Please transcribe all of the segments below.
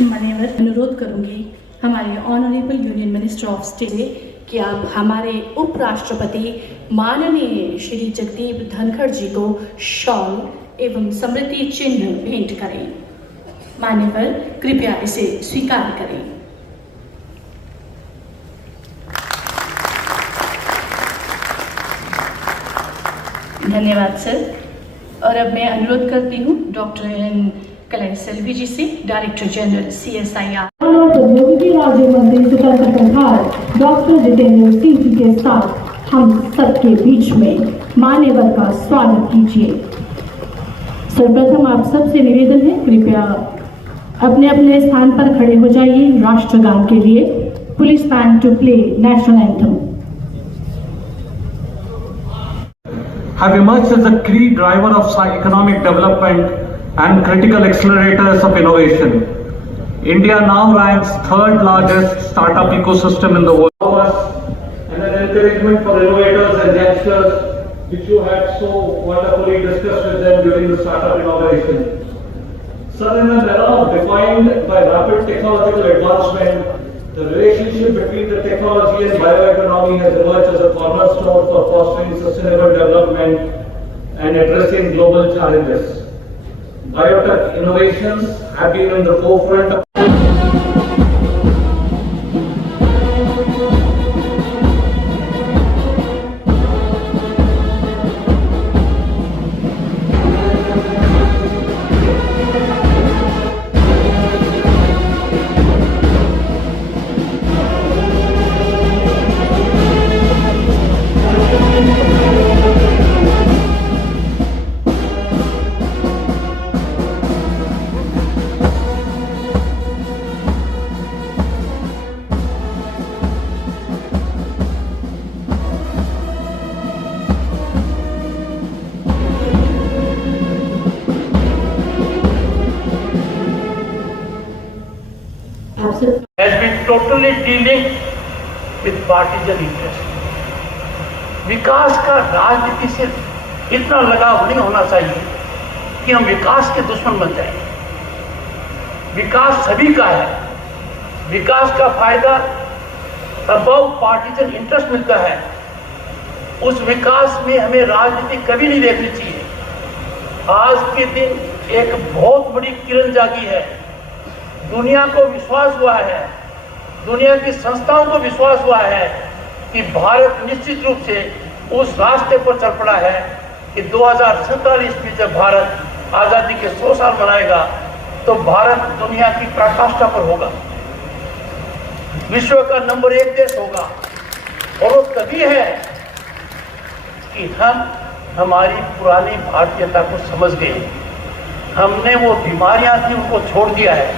माननीय अनुरोध करूंगी हमारे honourable union minister of state कि आप हमारे उपराष्ट्रपति माननीय श्री जगदीप धनखड़ जी को शॉल एवं स्मृति चिन्ह भेंट करें। मान्यवर कृपया इसे स्वीकार करें। धन्यवाद सर। और अब मैं अनुरोध करती हूँ डॉक्टर एन कलई सेल्वी जी से, डायरेक्टर जनरल CSIR मोदी राज्य मंत्री स्वतंत्र प्रभार डॉक्टर जितेंद्र सिंह जी के साथ हम सबके बीच में मान्यवर का स्वागत कीजिए। सर्वप्रथम आप सबसे निवेदन है, कृपया अपने अपने स्थान पर खड़े हो जाइए राष्ट्रगान के लिए। Police band to play national anthem. Have emerged as a key driver of economic development and critical accelerators of innovation. India now ranks third largest startup ecosystem in the world. And an encouragement for innovators and youngsters, which you had so wonderfully discussed with them during the startup innovation. Sir, in an era defined by rapid technological advancement, the relationship between the technology and bioeconomy has emerged as a cornerstone for fostering sustainable development and addressing global challenges. Biotech innovations have been in the forefront of has been totally dealing with partisan interest. विकास का राजनीति से इतना लगाव नहीं होना चाहिए कि हम विकास के दुश्मन बन जाएं। विकास सभी का है। विकास का फायदा अबव पार्टीजन इंटरेस्ट मिलता है। उस विकास में हमें राजनीति कभी नहीं देखनी चाहिए। आज के दिन एक बहुत बड़ी किरण जागी है। दुनिया को विश्वास हुआ है, दुनिया की संस्थाओं को विश्वास हुआ है कि भारत निश्चित रूप से उस रास्ते पर चल पड़ा है कि 2047 में जब भारत आज़ादी के 100 साल मनाएगा तो भारत दुनिया की पराकाष्ठा पर होगा, विश्व का नंबर 1 देश होगा। और वो तभी है कि हम हमारी पुरानी भारतीयता को समझ गए। हमने वो बीमारियां थी उनको छोड़ दिया है,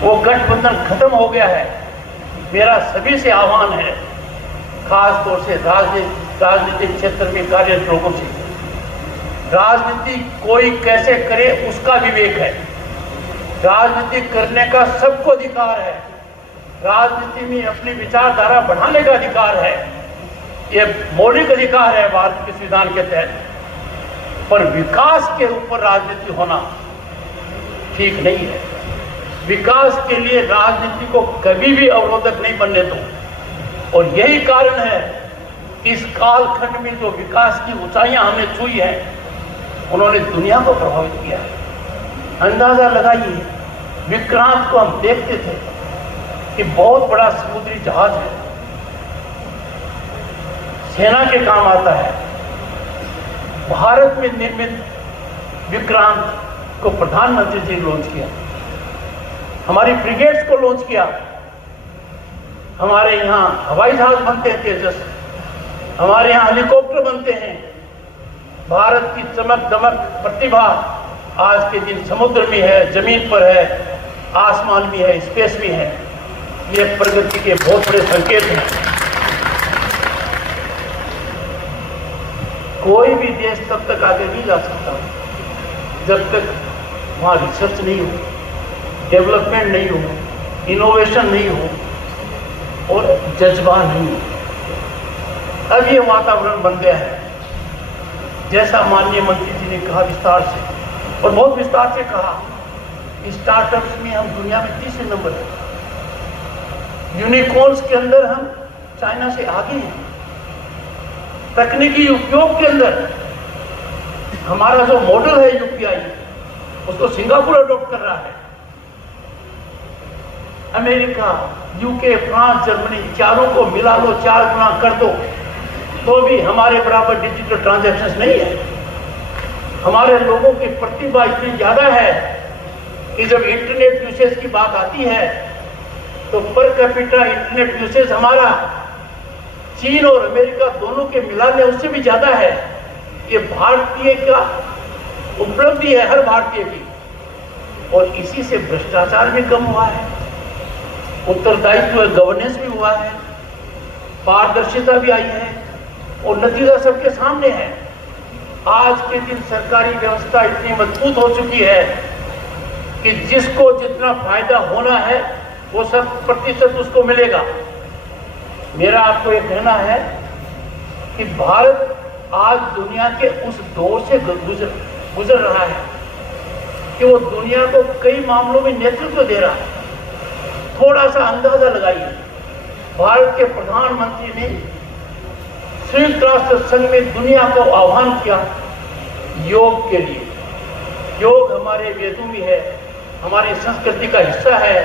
वो गठबंधन खत्म हो गया है। मेरा सभी से आह्वान है, खास तौर से राजनीतिक क्षेत्र में कार्यरत लोगों से, राजनीति कोई कैसे करे उसका विवेक है। राजनीति करने का सबको अधिकार है। राजनीति में अपनी विचारधारा बढ़ाने का अधिकार है। ये मौलिक अधिकार है भारत के संविधान के तहत। पर विकास के ऊपर राजनीति होना ठीक नहीं है। विकास के लिए राजनीति को कभी भी अवरोधक नहीं बनने दो। और यही कारण है कि इस कालखंड में जो विकास की ऊंचाइयां हमने छुई है, उन्होंने दुनिया को प्रभावित किया है। अंदाजा लगाइए, विक्रांत को हम देखते थे कि बहुत बड़ा समुद्री जहाज है, सेना के काम आता है। भारत में निर्मित विक्रांत को प्रधानमंत्री जी ने लॉन्च किया, हमारी फ्रिगेट्स को लॉन्च किया। हमारे यहाँ हवाई जहाज बनते हैं तेजस, हमारे यहाँ हेलीकॉप्टर बनते हैं। भारत की चमक दमक प्रतिभा आज के दिन समुद्र में है, जमीन पर है, आसमान में है, स्पेस में है। ये प्रगति के बहुत बड़े संकेत हैं। कोई भी देश तब तक आगे नहीं जा सकता जब तक वहाँ रिसर्च नहीं हो, डेवलपमेंट नहीं हो, इनोवेशन नहीं हो और जज्बा नहीं हो। अब ये वातावरण बन गया है, जैसा माननीय मंत्री जी ने कहा विस्तार से, और बहुत विस्तार से कहा स्टार्टअप्स में हम दुनिया में तीसरे नंबर है। यूनिकॉर्न्स के अंदर हम चाइना से आगे हैं। तकनीकी उपयोग के अंदर हमारा जो मॉडल है यूपीआई, उसको सिंगापुर अडॉप्ट कर रहा है। अमेरिका, यूके, फ्रांस, जर्मनी चारों को मिला लो, 4 गुना कर दो तो भी हमारे बराबर डिजिटल ट्रांजैक्शंस नहीं है। हमारे लोगों की प्रतिभा इतनी ज्यादा है कि जब इंटरनेट यूसेज की बात आती है तो पर कैपिटा इंटरनेट यूसेज हमारा चीन और अमेरिका दोनों के मिलाने उससे भी ज्यादा है। ये भारतीय का उपलब्धि है, हर भारतीय की। और इसी से भ्रष्टाचार भी कम हुआ है, उत्तरदायित्व गवर्नेंस भी हुआ है, पारदर्शिता भी आई है और नतीजा सबके सामने है। आज के दिन सरकारी व्यवस्था इतनी मजबूत हो चुकी है कि जिसको जितना फायदा होना है वो 100% उसको मिलेगा। मेरा आपको ये कहना है कि भारत आज दुनिया के उस दौर से गुजर रहा है कि वो दुनिया को कई मामलों में नेतृत्व दे रहा है। थोड़ा सा अंदाजा लगाइए, भारत के प्रधानमंत्री ने संयुक्त राष्ट्र संघ में दुनिया को आह्वान किया योग के लिए। योग हमारे वेदों में है, हमारी संस्कृति का हिस्सा है,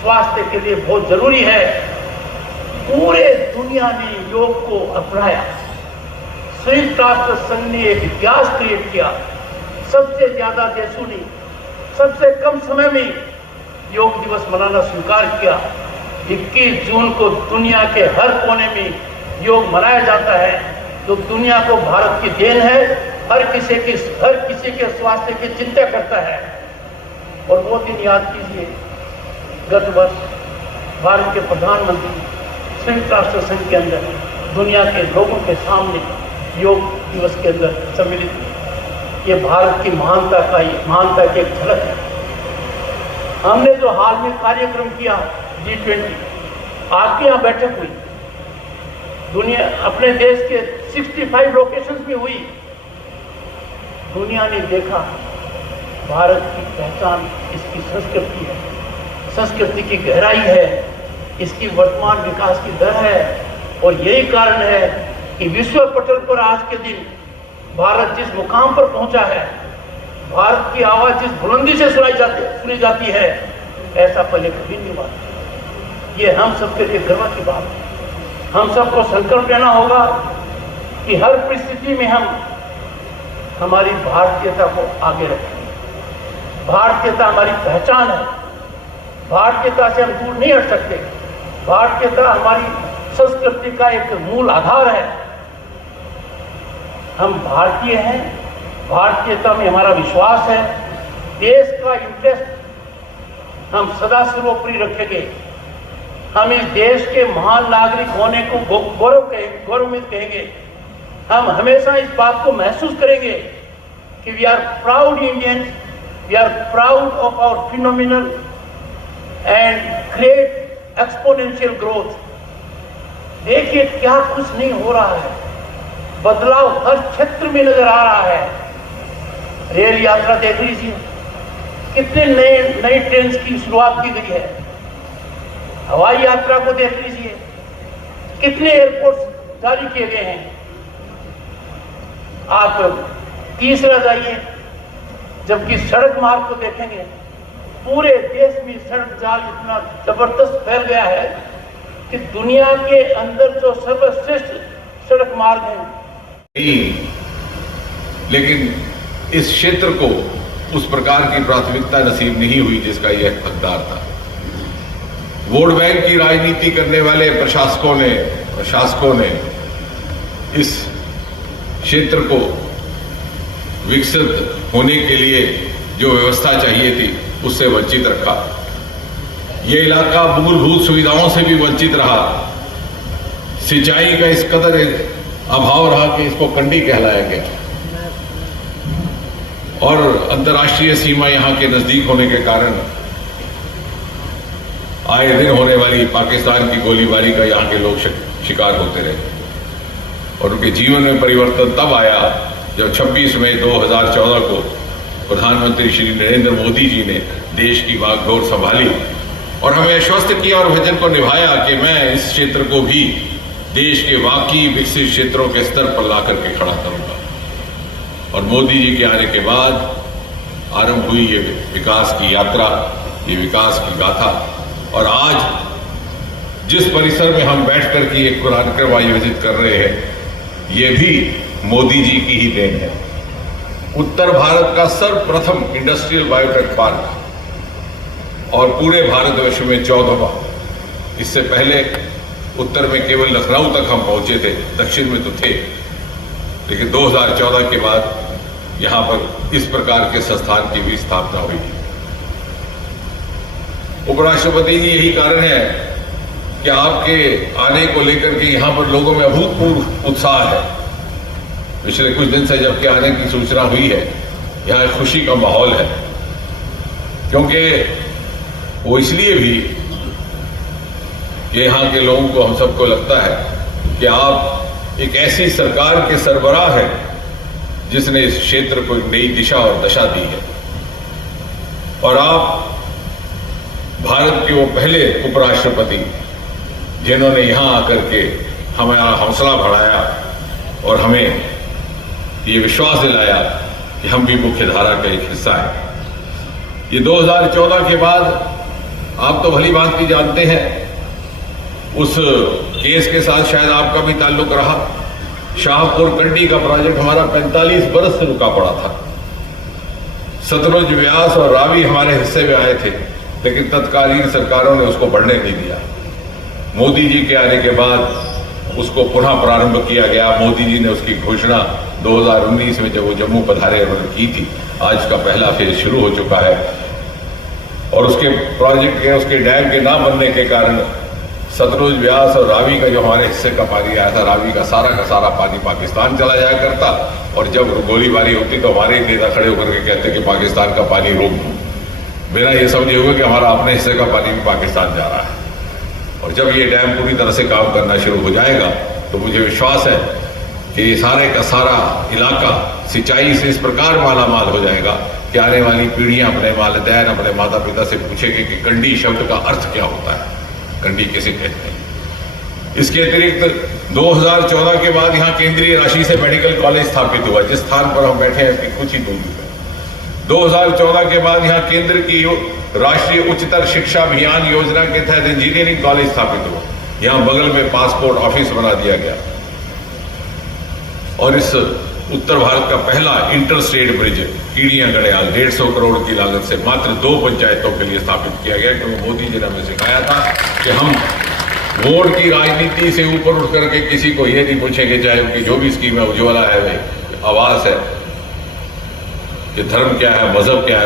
स्वास्थ्य के लिए बहुत जरूरी है। पूरे दुनिया ने योग को अपनाया। संयुक्त राष्ट्र संघ ने एक इतिहास क्रिएट किया। सबसे ज्यादा देशों ने सबसे कम समय में योग दिवस मनाना स्वीकार किया। 21 जून को दुनिया के हर कोने में योग मनाया जाता है। तो दुनिया को भारत की देन है, हर किसी के स्वास्थ्य की चिंता करता है। और वो दिन याद कीजिए, गत वर्ष भारत के प्रधानमंत्री संयुक्त राष्ट्र संघ के अंदर दुनिया के लोगों के सामने योग दिवस के अंदर सम्मिलित हुए। ये भारत की महानता की एक झलक है। हमने जो हाल में कार्यक्रम किया G20, आपके यहाँ बैठक हुई, दुनिया अपने देश के 65 लोकेशंस में हुई। दुनिया ने देखा भारत की पहचान इसकी संस्कृति है, संस्कृति की गहराई है, इसकी वर्तमान विकास की दर है। और यही कारण है कि विश्व पटल पर आज के दिन भारत जिस मुकाम पर पहुंचा है, भारत की आवाज जिस बुलंदी से सुनी जाती है, ऐसा पहले कभी नहीं हुआ। ये हम सबके लिए गर्व की बात है। हम सबको संकल्प लेना होगा कि हर परिस्थिति में हम हमारी भारतीयता को आगे रखें। भारतीयता हमारी पहचान है, भारतीयता से हम दूर नहीं हट सकते। भारतीयता हमारी संस्कृति का एक मूल आधार है। हम भारतीय हैं, भारतीयता में हमारा विश्वास है। देश का इंटरेस्ट हम सदा सर्वोपरि रखेंगे। हम इस देश के महान नागरिक होने को गौरवान्वित कहेंगे। हम हमेशा इस बात को महसूस करेंगे कि we are proud Indians, we are proud of our phenomenal and great exponential growth. देखिए क्या कुछ नहीं हो रहा है, बदलाव हर क्षेत्र में नजर आ रहा है। रेल यात्रा देख लीजिए, कितने नई ट्रेन की शुरुआत की गई है। हवाई यात्रा को देख लीजिए, कितने एयरपोर्ट जारी किए गए हैं। आप तीसरा जाइए, जबकि सड़क मार्ग को देखेंगे, पूरे देश में सड़क जाल इतना जबरदस्त फैल गया है कि दुनिया के अंदर जो सर्वश्रेष्ठ सड़क मार्ग हैं। लेकिन इस क्षेत्र को उस प्रकार की प्राथमिकता नसीब नहीं हुई जिसका यह हकदार था। वोट बैंक की राजनीति करने वाले प्रशासकों ने इस क्षेत्र को विकसित होने के लिए जो व्यवस्था चाहिए थी उससे वंचित रखा। यह इलाका मूलभूत सुविधाओं से भी वंचित रहा। सिंचाई का इस कदर अभाव रहा कि इसको कंडी कहलाया गया। और अंतर्राष्ट्रीय सीमा यहां के नजदीक होने के कारण आए दिन होने वाली पाकिस्तान की गोलीबारी का यहां के लोग शिकार होते रहे। और उनके जीवन में परिवर्तन तब आया जब 26 मई 2014 को प्रधानमंत्री श्री नरेंद्र मोदी जी ने देश की बागडोर संभाली और हमें आश्वस्त किया और वचन को निभाया कि मैं इस क्षेत्र को भी देश के वाकई विकसित क्षेत्रों के स्तर पर ला करके खड़ा करूंगा। और मोदी जी के आने के बाद आरंभ हुई ये विकास की यात्रा, ये विकास की गाथा। और आज जिस परिसर में हम बैठ करके एक कार्यक्रम आयोजित कर रहे हैं, ये भी मोदी जी की ही देन है। उत्तर भारत का सर्वप्रथम इंडस्ट्रियल बायोटेक पार्क और पूरे भारतवर्ष में 14वां। इससे पहले उत्तर में केवल लखनऊ तक हम पहुंचे थे, दक्षिण में तो थे, लेकिन 2014 के बाद यहां पर इस प्रकार के संस्थान की भी स्थापना हुई। उपराष्ट्रपति जी, यही कारण है कि आपके आने को लेकर के यहां पर लोगों में अभूतपूर्व उत्साह है। पिछले कुछ दिन से जबकि आने की सूचना हुई है, यहां खुशी का माहौल है, क्योंकि वो इसलिए भी कि यहां के लोगों को, हम सबको लगता है कि आप एक ऐसी सरकार के सरबराह हैं जिसने इस क्षेत्र को एक नई दिशा और दशा दी है। और आप भारत के वो पहले उपराष्ट्रपति जिन्होंने यहां आकर के हमारा हौसला बढ़ाया और हमें ये विश्वास दिलाया कि हम भी मुख्य धारा का एक हिस्सा है। ये 2014 के बाद आप तो भली भांति जानते हैं, उस केस के साथ शायद आपका भी ताल्लुक रहा। शाहपुर कंडी का प्रोजेक्ट हमारा 45 बरस से रुका पड़ा था। सतलुज, व्यास और रावी हमारे हिस्से में आए थे, लेकिन तत्कालीन सरकारों ने उसको बढ़ने नहीं दिया। मोदी जी के आने के बाद उसको पुनः प्रारंभ किया गया। मोदी जी ने उसकी घोषणा 2019 में जब वो जम्मू पधारे उन्होंने की थी। आज का पहला फेज शुरू हो चुका है और उसके प्रोजेक्ट के, उसके डैम के ना बनने के कारण सतलुज, व्यास और रावी का जो हमारे हिस्से का पानी आया था, रावी का सारा पानी पाकिस्तान चला जाया करता। और जब गोलीबारी होती तो हमारे ही नेता खड़े होकर के कहते कि पाकिस्तान का पानी रोक दो, बिना ये समझे हुए कि हमारा अपने हिस्से का पानी भी पाकिस्तान जा रहा है। और जब ये डैम पूरी तरह से काम करना शुरू हो जाएगा तो मुझे विश्वास है कि ये सारे का सारा इलाका सिंचाई से इस प्रकार मालामाल हो जाएगा कि आने वाली पीढ़ियां अपने वालिदैन, अपने माता पिता से पूछेंगे कि कंडी शब्द का अर्थ क्या होता है, कंडी किसे कहते हैं। इसके अतिरिक्त 2014 के बाद यहाँ केंद्रीय राशि से मेडिकल कॉलेज स्थापित हुआ, जिस स्थान पर हम बैठे हैं इसकी कुछ ही दूरी पर। 2014 के बाद यहाँ केंद्र की राष्ट्रीय उच्चतर शिक्षा अभियान योजना के तहत इंजीनियरिंग कॉलेज स्थापित हुआ। यहाँ बगल में पासपोर्ट ऑफिस बना दिया गया और इस उत्तर भारत का पहला इंटर स्टेट ब्रिज कीड़ियां गड़ियाल 150 करोड़ की लागत से मात्र 2 पंचायतों के लिए स्थापित किया गया, क्योंकि मोदी जी ने हमें सिखाया था कि हम वोट की राजनीति से ऊपर उठ करके किसी को यह नहीं पूछेंगे, चाहे उनकी जो भी स्कीम है, उज्ज्वला है, आवास है, कि धर्म क्या है, मजहब क्या है।